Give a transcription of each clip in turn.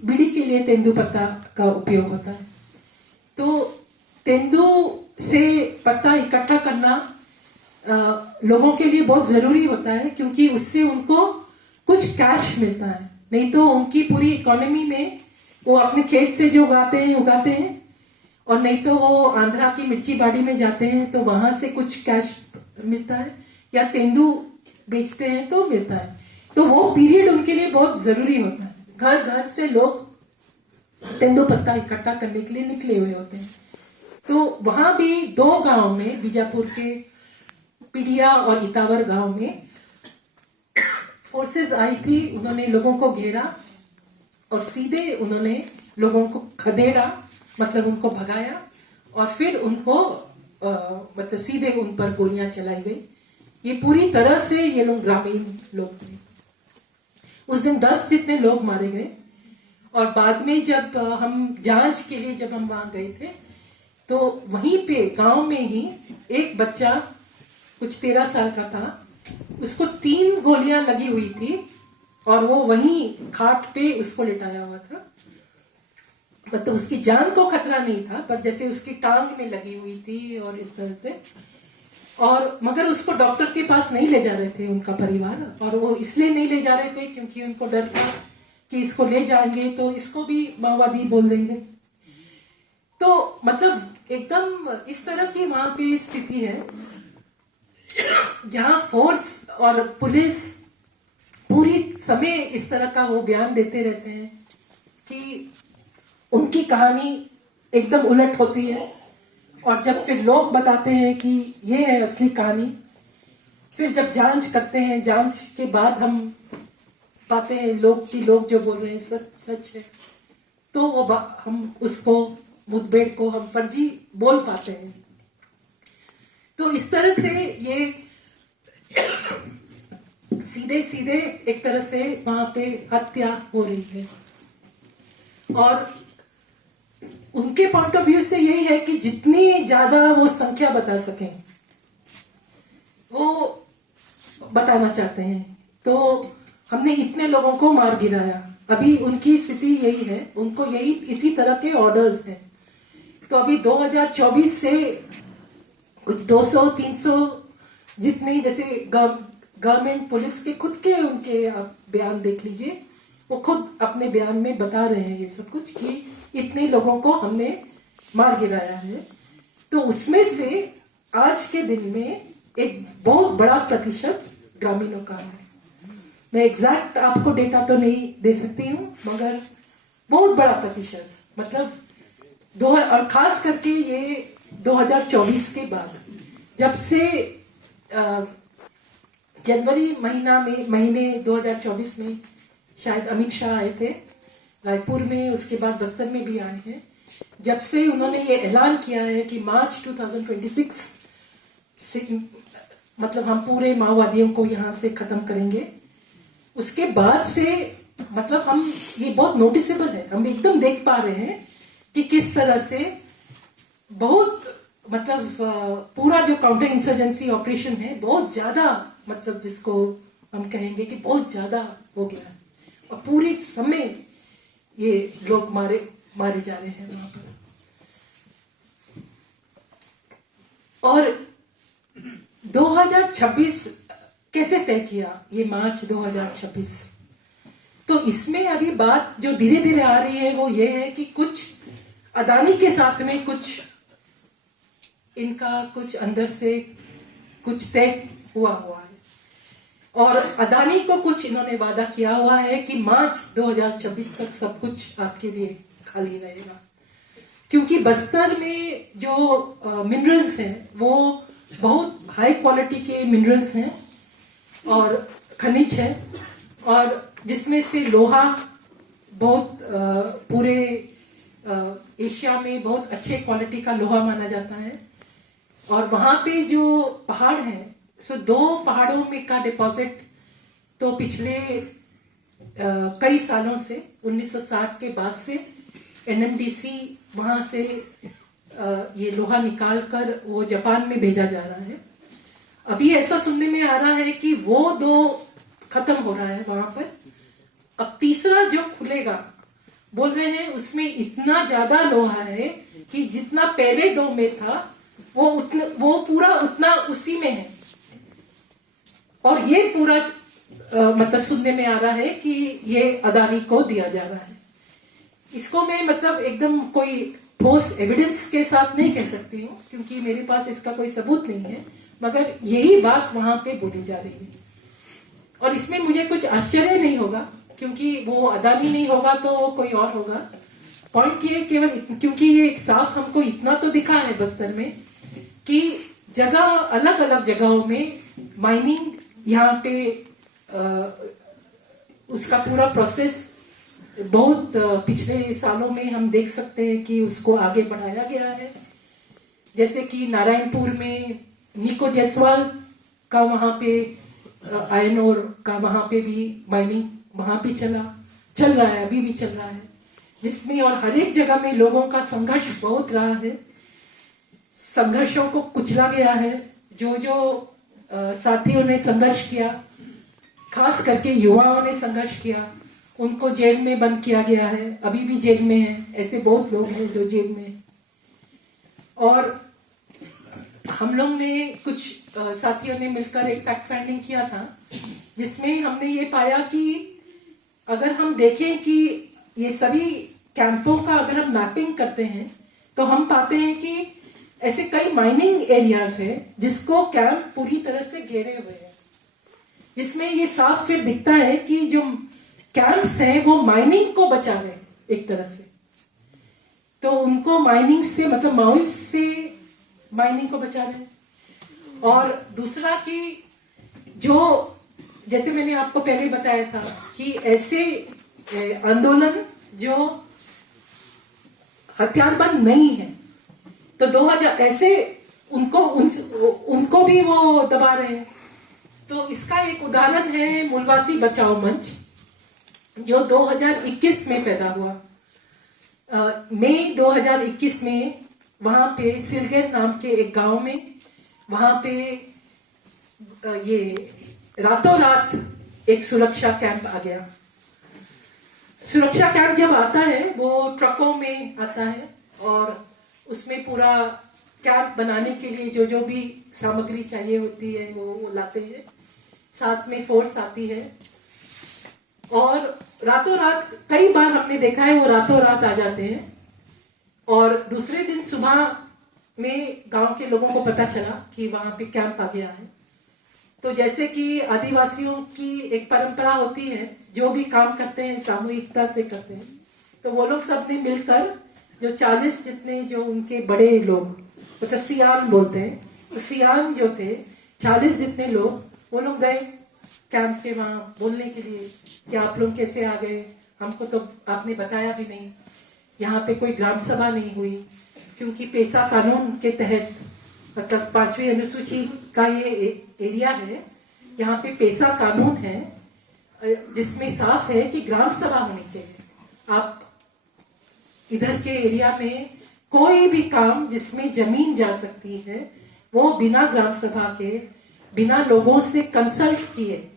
बीड़ी के लिए तेंदु पत्ता का उपयोग होता है। तो तेंदु से पत्ता इकट्ठा करना लोगों के लिए बहुत जरूरी होता है, क्योंकि उससे उनको कुछ कैश मिलता है। नहीं तो उनकी पूरी इकोनॉमी में वो अपने खेत से जो उगाते हैं, और नहीं तो वो आंध्रा की मिर्ची बाड़ी में जाते हैं तो वहां से कुछ कैश मिलता है, या तेंदु बेचते हैं तो मिलता है। तो वो पीरियड उनके लिए बहुत जरूरी होता है। घर घर से लोग तेंदु पत्ता इकट्ठा करने के लिए निकले हुए होते हैं। तो वहां भी 2 गांव में, बीजापुर के पिडिया और इतावर गांव में फोर्सेस आई थी। उन्होंने लोगों को घेरा और सीधे उन्होंने लोगों को खदेड़ा, मतलब उनको भगाया, और फिर उनको मतलब सीधे उन पर गोलियां चलाई गई। ये पूरी तरह से ये लोग ग्रामीण लोग थे। उस दिन 10 जितने लोग मारे गए। और बाद में जब हम जांच के लिए जब हम वहां गए थे, तो वहीं पे गांव में ही एक बच्चा कुछ 13 साल का था, उसको 3 गोलियां लगी हुई थी और वो वहीं खाट पे उसको लिटाया हुआ था। मतलब उसकी जान को खतरा नहीं था, पर जैसे उसकी टांग में लगी हुई थी और इस तरह से। और मगर उसको डॉक्टर के पास नहीं ले जा रहे थे उनका परिवार, और वो इसलिए नहीं ले जा रहे थे क्योंकि उनको डर था कि इसको ले जाएंगे तो इसको भी माओवादी बोल देंगे। तो मतलब एकदम इस तरह की वहां पे स्थिति है जहां फोर्स और पुलिस पूरी समय इस तरह का वो बयान देते रहते हैं कि उनकी कहानी एकदम उलट होती है। और जब फिर लोग बताते हैं कि ये है असली कहानी, फिर जब जांच करते हैं, जांच के बाद हम पाते हैं लोग जो बोल रहे हैं सच है, तो वो हम उसको मुठभेड़ को हम फर्जी बोल पाते हैं। तो इस तरह से ये सीधे एक तरह से वहां पे हत्या हो रही है। और उनके पॉइंट ऑफ व्यू से यही है कि जितनी ज्यादा वो संख्या बता सकें वो बताना चाहते हैं। तो हमने इतने लोगों को मार गिराया। अभी उनकी स्थिति यही है, उनको यही इसी तरह के ऑर्डर्स हैं। तो अभी 2024 से कुछ 200-300 जितनी, जैसे गवर्नमेंट पुलिस के खुद के उनके आप बयान देख लीजिए, वो खुद अपने बयान में बता रहे हैं ये सब कुछ कि इतने लोगों को हमने मार गिराया है। तो उसमें से आज के दिन में एक बहुत बड़ा प्रतिशत ग्रामीणों का है। मैं एग्जैक्ट आपको डेटा तो नहीं दे सकती हूँ, मगर बहुत बड़ा प्रतिशत, मतलब और खास करके ये 2024 के बाद, जब से जनवरी महीने 2024 में शायद अमित शाह आए थे रायपुर में, उसके बाद बस्तर में भी आए हैं। जब से उन्होंने ये ऐलान किया है कि मार्च 2026 से मतलब हम पूरे माओवादियों को यहाँ से खत्म करेंगे, उसके बाद से मतलब हम ये बहुत नोटिसेबल है, हम एकदम देख पा रहे हैं कि किस तरह से बहुत मतलब पूरा जो काउंटर इंसर्जेंसी ऑपरेशन है बहुत ज्यादा, मतलब जिसको हम कहेंगे कि बहुत ज्यादा हो गया है, और पूरी समय ये लोग मारे जा रहे हैं वहां पर। और 2026 कैसे तय किया, ये मार्च 2026? तो इसमें अभी बात जो धीरे धीरे आ रही है वो ये है कि कुछ अदानी के साथ में कुछ इनका कुछ अंदर से कुछ तय हुआ है, और अदानी को कुछ इन्होंने वादा किया हुआ है कि मार्च 2026 तक सब कुछ आपके लिए खाली रहेगा। क्योंकि बस्तर में जो मिनरल्स हैं वो बहुत हाई क्वालिटी के मिनरल्स हैं और खनिज है, और जिसमें से लोहा बहुत पूरे एशिया में बहुत अच्छे क्वालिटी का लोहा माना जाता है। और वहां पे जो पहाड़ हैं, सो 2 पहाड़ों में का डिपॉजिट तो पिछले कई सालों से 1960 के बाद से एनएमडीसी वहां से ये लोहा निकाल कर वो जापान में भेजा जा रहा है। अभी ऐसा सुनने में आ रहा है कि वो 2 खत्म हो रहा है वहां पर। अब तीसरा जो खुलेगा बोल रहे हैं उसमें इतना ज्यादा लोहा है कि जितना पहले 2 में था वो पूरा उतना उसी में है। और ये पूरा मतलब सुनने में आ रहा है कि ये अदानी को दिया जा रहा है। इसको मैं मतलब एकदम कोई ठोस एविडेंस के साथ नहीं कह सकती हूँ क्योंकि मेरे पास इसका कोई सबूत नहीं है, मगर यही बात वहां पे बोली जा रही है। और इसमें मुझे कुछ आश्चर्य नहीं होगा क्योंकि वो अदानी नहीं होगा तो कोई और होगा। पॉइंट ये केवल क्योंकि ये साफ हमको इतना तो दिखा है बस्तर में कि जगह अलग अलग जगहों में माइनिंग यहाँ पे उसका पूरा प्रोसेस बहुत पिछले सालों में हम देख सकते हैं कि उसको आगे बढ़ाया गया है। जैसे कि नारायणपुर में निको जायसवाल का वहां पे आयरन ओर का वहां पे भी माइनिंग वहां पे चल रहा है, अभी भी चल रहा है, जिसमें और हर एक जगह में लोगों का संघर्ष बहुत रहा है। संघर्षों को कुचला गया है। जो साथियों ने संघर्ष किया, खास करके युवाओं ने संघर्ष किया, उनको जेल में बंद किया गया है, अभी भी जेल में है। ऐसे बहुत लोग हैं जो जेल में हैं। और हम लोग ने कुछ साथियों ने मिलकर एक फैक्ट फाइंडिंग किया था जिसमें हमने ये पाया कि अगर हम देखें कि ये सभी कैंपों का अगर हम मैपिंग करते हैं तो हम पाते हैं कि ऐसे कई माइनिंग एरियाज हैं जिसको कैंप पूरी तरह से घेरे हुए हैं, जिसमें ये साफ फिर दिखता है कि जो कैंप्स हैं वो माइनिंग को बचा रहे हैं एक तरह से। तो उनको माइनिंग से मतलब माओइस्ट से माइनिंग को बचा रहे हैं। और दूसरा कि जो जैसे मैंने आपको पहले बताया था कि ऐसे आंदोलन जो हथियारबंद नहीं है तो 2000 ऐसे उनको भी वो दबा रहे हैं। तो इसका एक उदाहरण है मूलवासी बचाओ मंच जो 2021 में पैदा हुआ। मई 2021 में वहां पे सिलगेर नाम के एक गांव में वहां पे ये रातों रात एक सुरक्षा कैंप आ गया। सुरक्षा कैंप जब आता है वो ट्रकों में आता है और उसमें पूरा कैंप बनाने के लिए जो भी सामग्री चाहिए होती है वो लाते हैं, साथ में फोर्स आती है। और रातों रात कई बार हमने देखा है वो रातों रात आ जाते हैं और दूसरे दिन सुबह में गांव के लोगों को पता चला कि वहां पे कैंप आ गया है। तो जैसे कि आदिवासियों की एक परंपरा होती है, जो भी काम करते हैं सामूहिकता से करते हैं, तो वो लोग सब ने मिलकर जो 40 जितने जो उनके बड़े लोग मतलब सियान बोलते हैं, तो सियान जो थे 40 जितने लोग वो लोग गए कैंप के वहां बोलने के लिए कि आप लोग कैसे आ गए, हमको तो आपने बताया भी नहीं। यहाँ पे कोई ग्राम सभा नहीं हुई क्योंकि पेशा कानून के तहत मतलब 5वीं अनुसूची का ये एरिया है, यहाँ पे पेशा कानून है जिसमें साफ है कि ग्राम सभा होनी चाहिए। आप इधर के एरिया में कोई भी काम जिसमें जमीन जा सकती है वो बिना ग्राम सभा के, बिना लोगों से कंसल्ट किए,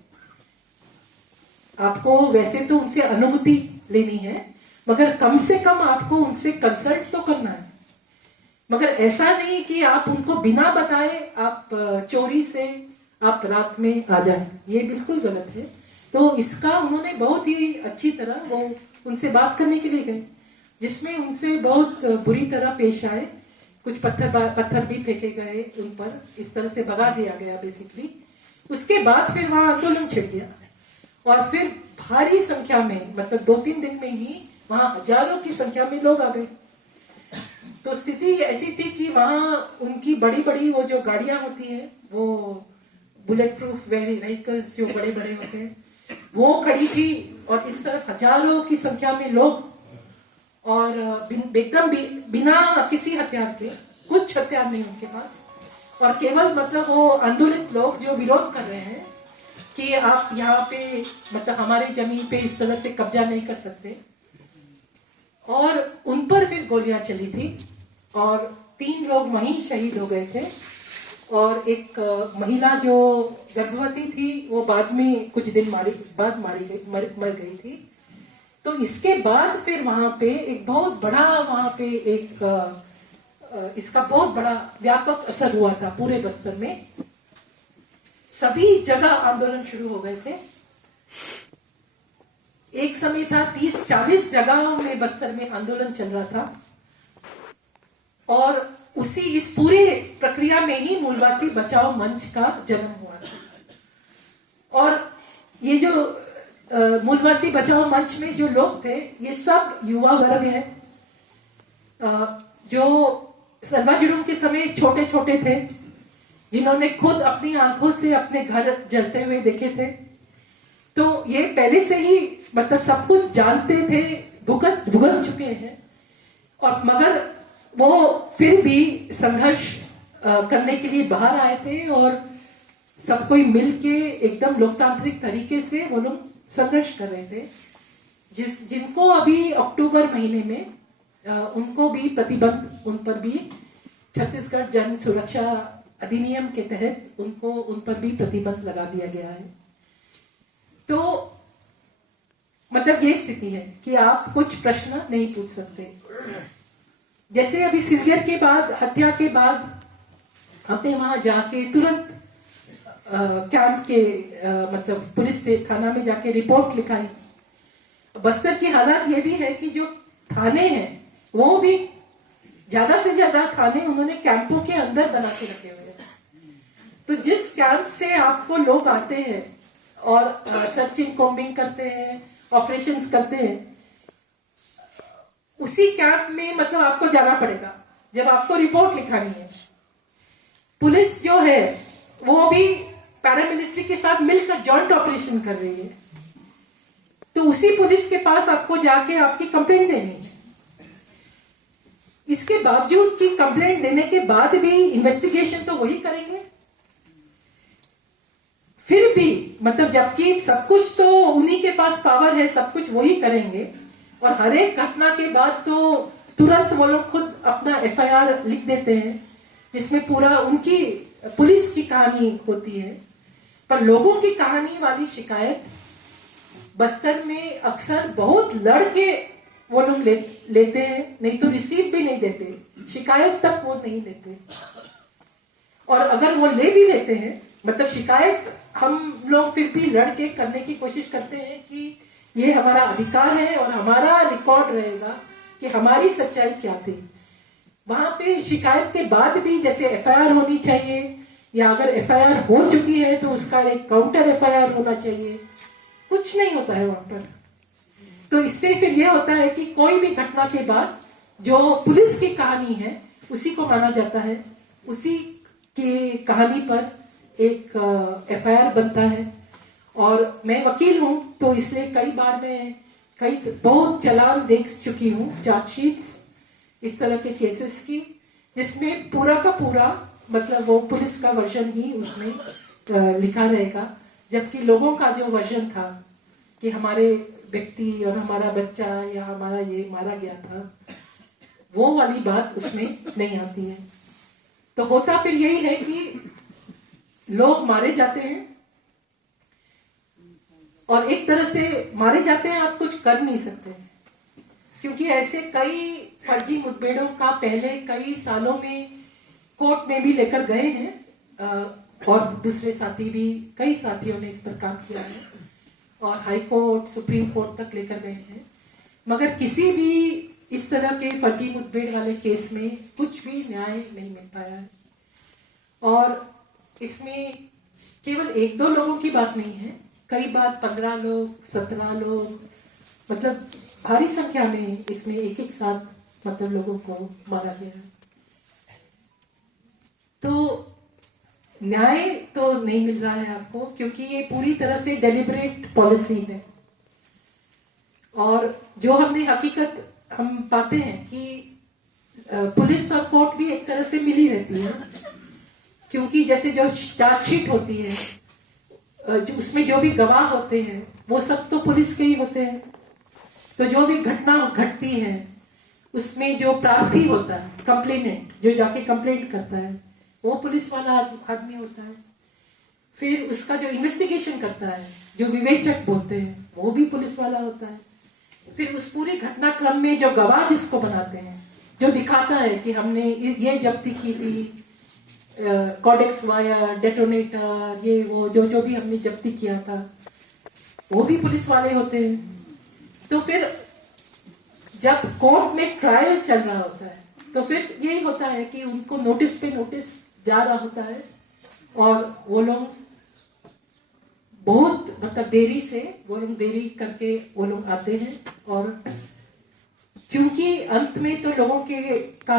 आपको वैसे तो उनसे अनुमति लेनी है मगर कम से कम आपको उनसे कंसल्ट तो करना है। मगर ऐसा नहीं कि आप उनको बिना बताए आप चोरी से आप रात में आ जाए, ये बिल्कुल गलत है। तो इसका उन्होंने बहुत ही अच्छी तरह वो उनसे बात करने के लिए गए, जिसमें उनसे बहुत बुरी तरह पेश आए। कुछ पत्थर भी फेंके गए उन पर, इस तरह से भगा दिया गया बेसिकली। उसके बाद फिर वहां आंदोलन छिड़ गया और फिर भारी संख्या में मतलब 2-3 दिन में ही वहां हजारों की संख्या में लोग आ गए। तो स्थिति ऐसी थी कि वहां उनकी बड़ी बड़ी वो जो गाड़ियां होती हैं, वो बुलेट प्रूफ व्हीकल्स जो बड़े बड़े होते हैं वो खड़ी थी और इस तरफ हजारों की संख्या में लोग और एकदम बिना किसी हथियार के, कुछ हथियार नहीं उनके पास, और केवल मतलब वो आंदोलित लोग जो विरोध कर रहे हैं कि आप यहाँ पे मतलब हमारे जमीन पे इस तरह से कब्जा नहीं कर सकते। और उन पर फिर गोलियां चली थी और 3 लोग वहीं शहीद हो गए थे और एक महिला जो गर्भवती थी वो बाद में कुछ दिन बाद मर गई थी। तो इसके बाद फिर वहां पे एक बहुत बड़ा वहां पे एक इसका बहुत बड़ा व्यापक असर हुआ था पूरे बस्तर में। सभी जगह आंदोलन शुरू हो गए थे। एक समय था 30-40 जगहों में बस्तर में आंदोलन चल रहा था, और उसी इस पूरे प्रक्रिया में ही मूलवासी बचाओ मंच का जन्म हुआ था। और ये जो मूलवासी बचाओ मंच में जो लोग थे, ये सब युवा वर्ग है, जो सलवा जुलूम के समय छोटे छोटे थे, जिन्होंने खुद अपनी आंखों से अपने घर जलते हुए देखे थे। तो ये पहले से ही मतलब सब कुछ जानते थे, भुगत चुके हैं, और मगर वो फिर भी संघर्ष करने के लिए बाहर आए थे, और सब कोई मिलके एकदम लोकतांत्रिक तरीके से वो लोग संघर्ष कर रहे थे। जिनको अभी अक्टूबर महीने में उनको भी प्रतिबंध, उन पर भी छत्तीसगढ़ जन सुरक्षा अधिनियम के तहत उन पर भी प्रतिबंध लगा दिया गया है। तो मतलब ये स्थिति है कि आप कुछ प्रश्न नहीं पूछ सकते। जैसे अभी सिलगर के बाद, हत्या के बाद, हमने वहां जाके तुरंत कैंप के मतलब पुलिस से थाना में जाके रिपोर्ट लिखाई। बस्तर की हालत ये भी है कि जो थाने हैं वो भी ज्यादा से ज्यादा थाने उन्होंने कैंपों के अंदर बना के रखे हुए हैं। तो जिस कैंप से आपको लोग आते हैं और सर्चिंग कॉम्बिंग करते हैं, ऑपरेशंस करते हैं, उसी कैंप में मतलब आपको जाना पड़ेगा जब आपको रिपोर्ट लिखानी है। पुलिस जो है वो भी पैरामिलिट्री के साथ मिलकर जॉइंट ऑपरेशन कर रही है, तो उसी पुलिस के पास आपको जाके आपकी कंप्लेंट देनी है। इसके बावजूद कि कंप्लेंट देने के बाद भी इन्वेस्टिगेशन तो वही करेंगे, फिर भी मतलब जबकि सब कुछ तो उन्हीं के पास पावर है, सब कुछ वही करेंगे, और हर एक घटना के बाद तो तुरंत वो लोग खुद अपना एफआईआर लिख देते हैं, जिसमें पूरा उनकी पुलिस की कहानी होती है। पर लोगों की कहानी वाली शिकायत बस्तर में अक्सर बहुत लड़के वो लोग लेते हैं, नहीं तो रिसीव भी नहीं देते, शिकायत तक वो नहीं लेते। और अगर वो ले भी लेते हैं, मतलब शिकायत हम लोग फिर भी लड़के करने की कोशिश करते हैं कि ये हमारा अधिकार है और हमारा रिकॉर्ड रहेगा कि हमारी सच्चाई क्या थी। वहां पे शिकायत के बाद भी जैसे एफआईआर होनी चाहिए, या अगर एफआईआर हो चुकी है तो उसका एक काउंटर एफआईआर होना चाहिए, कुछ नहीं होता है वहां पर। तो इससे फिर यह होता है कि कोई भी घटना के बाद जो पुलिस की कहानी है उसी को माना जाता है, उसी की कहानी पर एक एफआईआर बनता है। और मैं वकील हूं तो इसलिए कई बार मैं बहुत चालान देख चुकी हूं, चार्जशीट्स इस तरह के केसेस की, जिसमें पूरा का पूरा मतलब वो पुलिस का वर्जन ही उसमें लिखा रहेगा, जबकि लोगों का जो वर्जन था कि हमारे व्यक्ति और हमारा बच्चा या हमारा ये मारा गया था, वो वाली बात उसमें नहीं आती है। तो होता फिर यही है कि लोग मारे जाते हैं, और एक तरह से मारे जाते हैं, आप कुछ कर नहीं सकते, क्योंकि ऐसे कई फर्जी मुठभेड़ों का पहले कई सालों में कोर्ट में भी लेकर गए हैं, और दूसरे साथी भी, कई साथियों ने इस पर काम किया है, और हाई कोर्ट, सुप्रीम कोर्ट तक लेकर गए हैं, मगर किसी भी इस तरह के फर्जी मुठभेड़ वाले केस में कुछ भी न्याय नहीं मिल पाया है। और इसमें केवल 1-2 लोगों की बात नहीं है, कई बार 15 लोग, 17 लोग, मतलब भारी संख्या में इसमें एक साथ मतलब लोगों को मारा गया है। तो न्याय तो नहीं मिल रहा है आपको, क्योंकि ये पूरी तरह से डेलिबरेट पॉलिसी है। और जो हमने हकीकत हम पाते हैं कि पुलिस और कोर्ट भी एक तरह से मिली रहती है, क्योंकि जैसे जो चार्जशीट होती है, जो उसमें जो भी गवाह होते हैं वो सब तो पुलिस के ही होते हैं। तो जो भी घटना घटती है उसमें जो प्रार्थी होता है, कंप्लेनेंट, जो जाके कंप्लेंट करता है, वो पुलिस वाला आदमी होता है। फिर उसका जो इन्वेस्टिगेशन करता है, जो विवेचक बोलते हैं, वो भी पुलिस वाला होता है। फिर उस पूरी घटनाक्रम में जो गवाह जिसको बनाते हैं, जो दिखाता है कि हमने ये जब्ती की थी, कॉडेक्स वायर, डेटोनेटर, ये वो जो जो भी हमने जब्ती किया था, वो भी पुलिस वाले होते हैं। तो फिर जब कोर्ट में ट्रायल चल रहा होता है तो फिर यही होता है कि उनको नोटिस पे नोटिस जा रहा होता है और वो लोग बहुत मतलब देरी करके वो लोग आते हैं। और क्योंकि अंत में तो लोगों का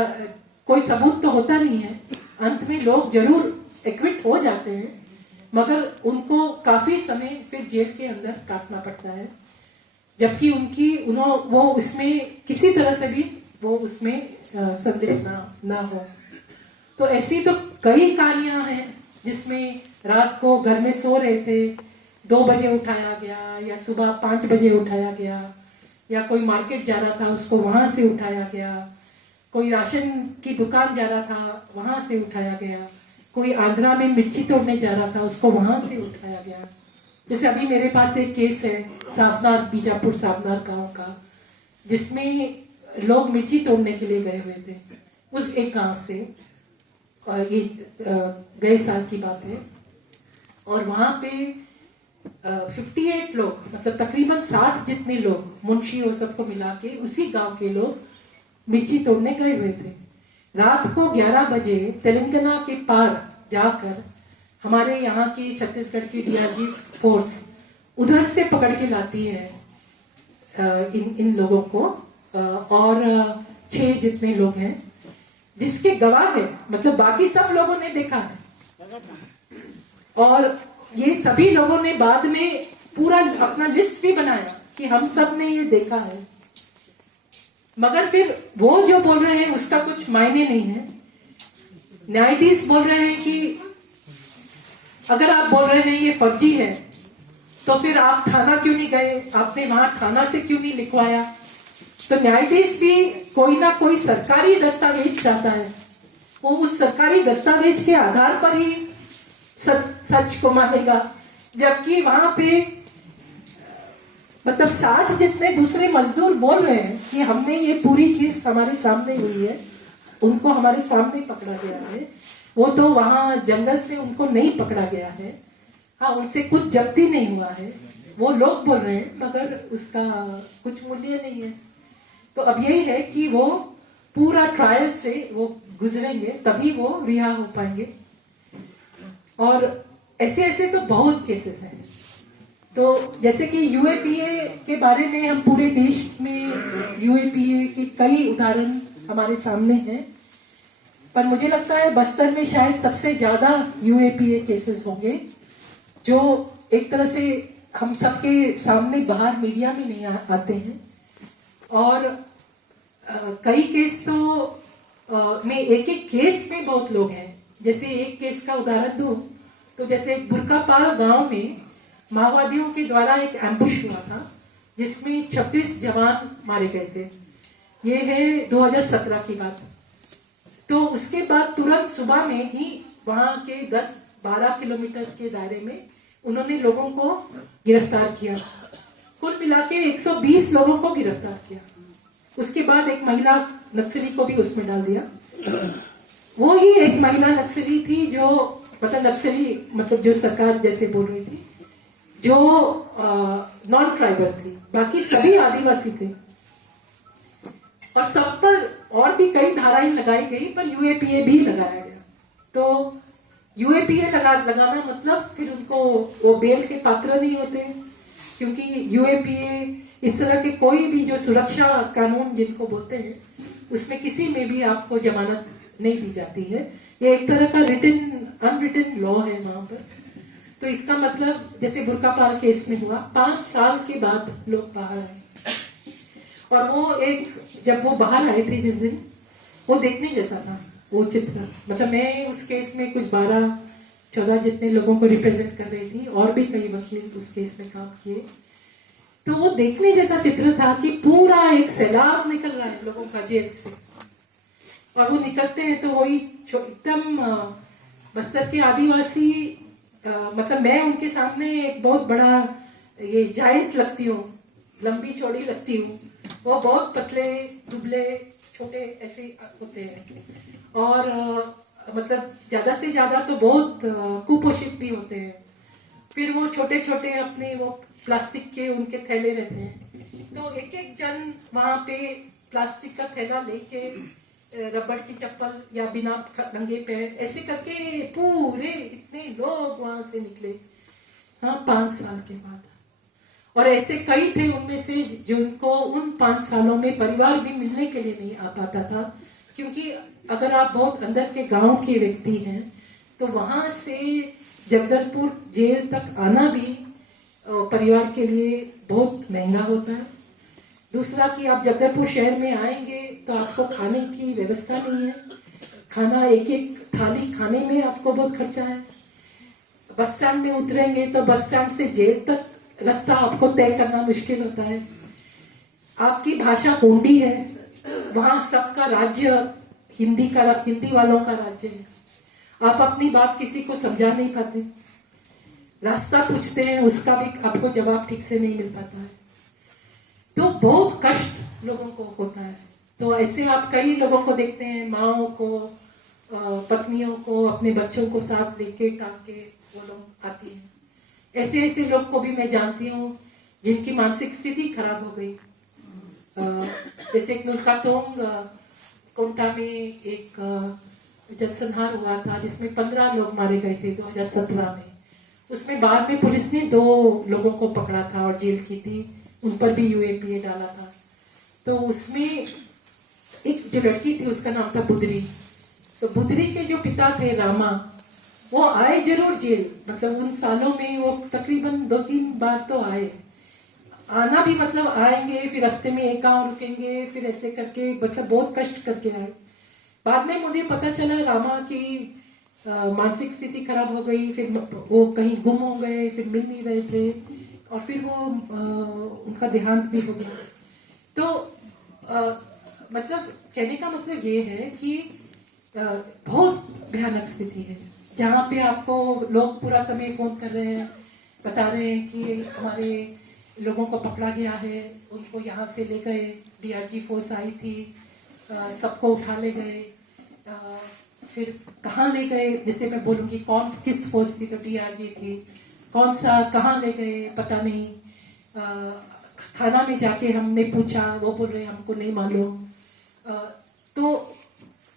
कोई सबूत तो होता नहीं है, अंत में लोग जरूर एक्विट हो जाते हैं, मगर उनको काफी समय फिर जेल के अंदर काटना पड़ता है, जबकि वो उसमें किसी तरह से भी वो उसमें संदेह ना हो। तो ऐसी तो कई कहानियां हैं जिसमें रात को घर में सो रहे थे, 2 बजे उठाया गया या सुबह 5 बजे उठाया गया, या कोई मार्केट जा रहा था उसको वहां से उठाया गया, कोई राशन की दुकान जा रहा था वहां से उठाया गया, कोई आंध्रा में मिर्ची तोड़ने जा रहा था उसको वहां से उठाया गया। जैसे अभी मेरे पास एक केस है सावनार, बीजापुर सावनार गांव का, जिसमें लोग मिर्ची तोड़ने के लिए गए हुए थे उस एक गांव से, ये गए साल की बात है। और वहां पे 58 लोग, मतलब तकरीबन 60 जितने लोग, मुंशी और सबको मिला के उसी गांव के लोग मिर्ची तोड़ने गए हुए थे। रात को 11 बजे तेलंगाना के पार जाकर हमारे यहाँ की छत्तीसगढ़ की डीआरजी फोर्स उधर से पकड़ के लाती है इन लोगों को, और 6 जितने लोग हैं जिसके गवाह हैं, मतलब बाकी सब लोगों ने देखा है। और ये सभी लोगों ने बाद में पूरा अपना लिस्ट भी बनाया कि हम सब ने ये देखा है, मगर फिर वो जो बोल रहे हैं उसका कुछ मायने नहीं है। न्यायाधीश बोल रहे हैं कि अगर आप बोल रहे हैं ये फर्जी है तो फिर आप थाना क्यों नहीं गए, आपने वहां थाना से क्यों नहीं लिखवाया। तो न्यायाधीश भी कोई ना कोई सरकारी दस्तावेज चाहता है, वो उस सरकारी दस्तावेज के आधार पर ही सच को मानेगा, जबकि वहां पे मतलब 60 जितने दूसरे मजदूर बोल रहे हैं कि हमने ये पूरी चीज हमारे सामने हुई है, उनको हमारे सामने पकड़ा गया है। वो तो वहां जंगल से उनको नहीं पकड़ा गया है, हाँ उनसे कुछ जब्ती नहीं हुआ है, वो लोग बोल रहे हैं, मगर उसका कुछ मूल्य नहीं है। तो अब यही है कि वो पूरा ट्रायल से वो गुजरेंगे तभी वो रिहा हो पाएंगे। और ऐसे ऐसे तो बहुत केसेस हैं। तो जैसे कि यूएपीए के बारे में हम पूरे देश में यूएपीए के कई उदाहरण हमारे सामने हैं, पर मुझे लगता है बस्तर में शायद सबसे ज्यादा यूएपीए केसेस होंगे जो एक तरह से हम सबके सामने बाहर मीडिया में नहीं आते हैं। और कई केस तो में एक केस में बहुत लोग हैं। जैसे एक केस का उदाहरण दूं तो जैसे बुरकापाल गांव में माओवादियों के द्वारा एक एम्बुश हुआ था जिसमें 26 जवान मारे गए थे। ये है 2017 की बात। तो उसके बाद तुरंत सुबह में ही वहां के 10-12 किलोमीटर के दायरे में उन्होंने लोगों को गिरफ्तार किया। कुल मिला के 120 लोगों को गिरफ्तार किया। उसके बाद एक महिला नक्सली को भी उसमें डाल दिया। वो ही एक महिला नक्सली थी जो मतलब नक्सली मतलब जो सरकार जैसे बोल रही थी, जो नॉन ट्राइबल थी, बाकी सभी आदिवासी थे। और सब पर और भी कई धाराएं लगाई गई, पर यूएपीए भी लगाया गया। तो यूएपीए लगाना मतलब फिर उनको वो बेल के पात्र नहीं होते, क्योंकि यूएपीए इस तरह के कोई भी जो सुरक्षा कानून जिनको बोलते हैं उसमें किसी में भी आपको जमानत नहीं दी जाती है। ये एक तरह का अनरिटन लॉ है वहां पर। तो इसका मतलब जैसे बुरकापाल केस में हुआ, 5 साल के बाद लोग बाहर आए। और वो एक जब वो बाहर आए थे जिस दिन, वो देखने जैसा था वो चित्र। मतलब मैं उस केस में कुछ 12-14 जितने लोगों को रिप्रेजेंट कर रही थी, और भी कई वकील उस केस में काम किए। तो वो देखने जैसा चित्र था कि पूरा एक सैलाब निकल रहा है लोगों का जेल से, और वो निकलते हैं तो वही एकदम बस्तर के आदिवासी, मतलब मैं उनके सामने एक बहुत बड़ा ये जायंट लगती हूँ, लंबी चौड़ी लगती हूँ। वो बहुत पतले दुबले छोटे ऐसे होते हैं, और मतलब ज्यादा से ज्यादा तो बहुत कुपोषित भी होते हैं। फिर वो छोटे छोटे अपने वो प्लास्टिक के उनके थैले रहते हैं, तो एक एक जन वहाँ पे प्लास्टिक का थैला लेके रबड़ की चप्पल या बिना नंगे पैर ऐसे करके पूरे इतने लोग वहां से निकले। हाँ, 5 साल के बाद। और ऐसे कई थे उनमें से जिनको उन 5 सालों में परिवार भी मिलने के लिए नहीं आ पाता था, क्योंकि अगर आप बहुत अंदर के गांव के व्यक्ति हैं तो वहां से जगदलपुर जेल तक आना भी परिवार के लिए बहुत महंगा होता है। दूसरा कि आप जगदलपुर शहर में आएंगे तो आपको खाने की व्यवस्था नहीं है, खाना एक एक थाली खाने में आपको बहुत खर्चा है। बस स्टैंड में उतरेंगे तो बस स्टैंड से जेल तक रास्ता आपको तय करना मुश्किल होता है। आपकी भाषा गोंडी है, वहाँ सबका राज्य हिंदी वालों का राज्य है। आप अपनी बात किसी को समझा नहीं पाते, रास्ता पूछते हैं उसका भी आपको जवाब ठीक से नहीं मिल पाता है, तो बहुत कष्ट लोगों को होता है। तो ऐसे आप कई लोगों को देखते हैं, माओं को, पत्नियों को, अपने बच्चों को साथ लेके टांग के वो लोग आती हैं। ऐसे ऐसे लोग को भी मैं जानती हूँ जिनकी मानसिक स्थिति खराब हो गई। जैसे एक नुलकातोंग कोंटा में एक जनसंहार हुआ था जिसमें 15 लोग मारे गए थे 2017 में। उसमें बाद में पुलिस ने 2 लोगों को पकड़ा था और जेल की थी, उन पर भी यूएपीए डाला था। तो उसमें एक जो लड़की थी उसका नाम था बुदरी। तो बुदरी के जो पिता थे रामा, वो आए जरूर जेल, मतलब उन सालों में वो तकरीबन 2-3 बार तो आए। आना भी मतलब आएंगे, फिर रास्ते में एक गाँव रुकेंगे, फिर ऐसे करके मतलब बहुत कष्ट करके आए। बाद में मुझे पता चला रामा की मानसिक स्थिति खराब हो गई, फिर वो कहीं गुम हो गए, फिर मिल नहीं रहे थे, और फिर वो उनका देहांत भी हो गया। तो मतलब कहने का मतलब ये है कि बहुत भयानक स्थिति है, जहाँ पे आपको लोग पूरा समय फोन कर रहे हैं, बता रहे हैं कि हमारे लोगों को पकड़ा गया है, उनको यहाँ से ले गए, डीआरजी फोर्स आई थी, सबको उठा ले गए। फिर कहाँ ले गए, जैसे मैं बोलूँगी कौन किस फोर्स थी, तो डीआरजी थी, कौन सा कहाँ ले गए पता नहीं। थाना में जाके हमने पूछा, वो बोल रहे हमको नहीं मालूम। तो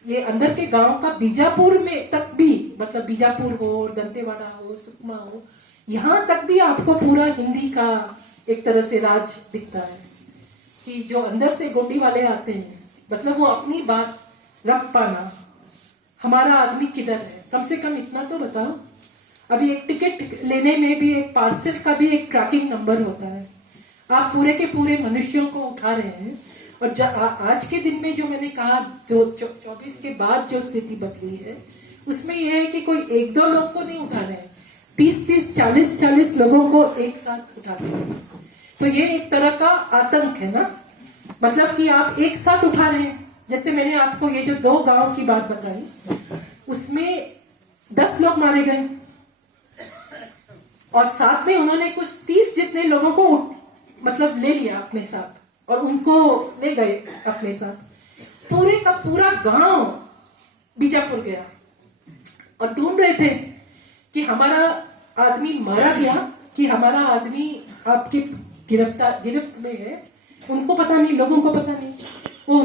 ये अंदर के गांव का बीजापुर में तक भी, मतलब बीजापुर हो, दंतेवाड़ा हो, सुकमा हो, यहाँ तक भी आपको पूरा हिंदी का एक तरह से राज दिखता है कि जो अंदर से गोंडी वाले आते हैं, मतलब वो अपनी बात रख पाना, हमारा आदमी किधर है, कम से कम इतना तो बताओ। अभी एक टिकट लेने में भी एक पार्सल का भी एक ट्रैकिंग नंबर होता है। आप पूरे के पूरे मनुष्यों को उठा रहे हैं, और आज के दिन में जो मैंने कहा, जो 24 के बाद जो स्थिति बदली है, उसमें यह है कि कोई 1-2 लोग को नहीं उठा रहे हैं, 30-30, 40-40 लोगों को एक साथ उठा रहे हैं। तो ये एक तरह का आतंक है ना, मतलब कि आप एक साथ उठा रहे हैं। जैसे मैंने आपको ये जो 2 गांव की बात बताई, उसमें 10 लोग मारे गए, और साथ में उन्होंने कुछ 30 जितने लोगों को मतलब ले लिया अपने साथ, और उनको ले गए अपने साथ। पूरे का पूरा गांव बीजापुर गया और ढूंढ रहे थे कि हमारा आदमी मारा गया, कि हमारा आदमी आपके गिरफ्त में है। उनको पता नहीं, लोगों को पता नहीं, वो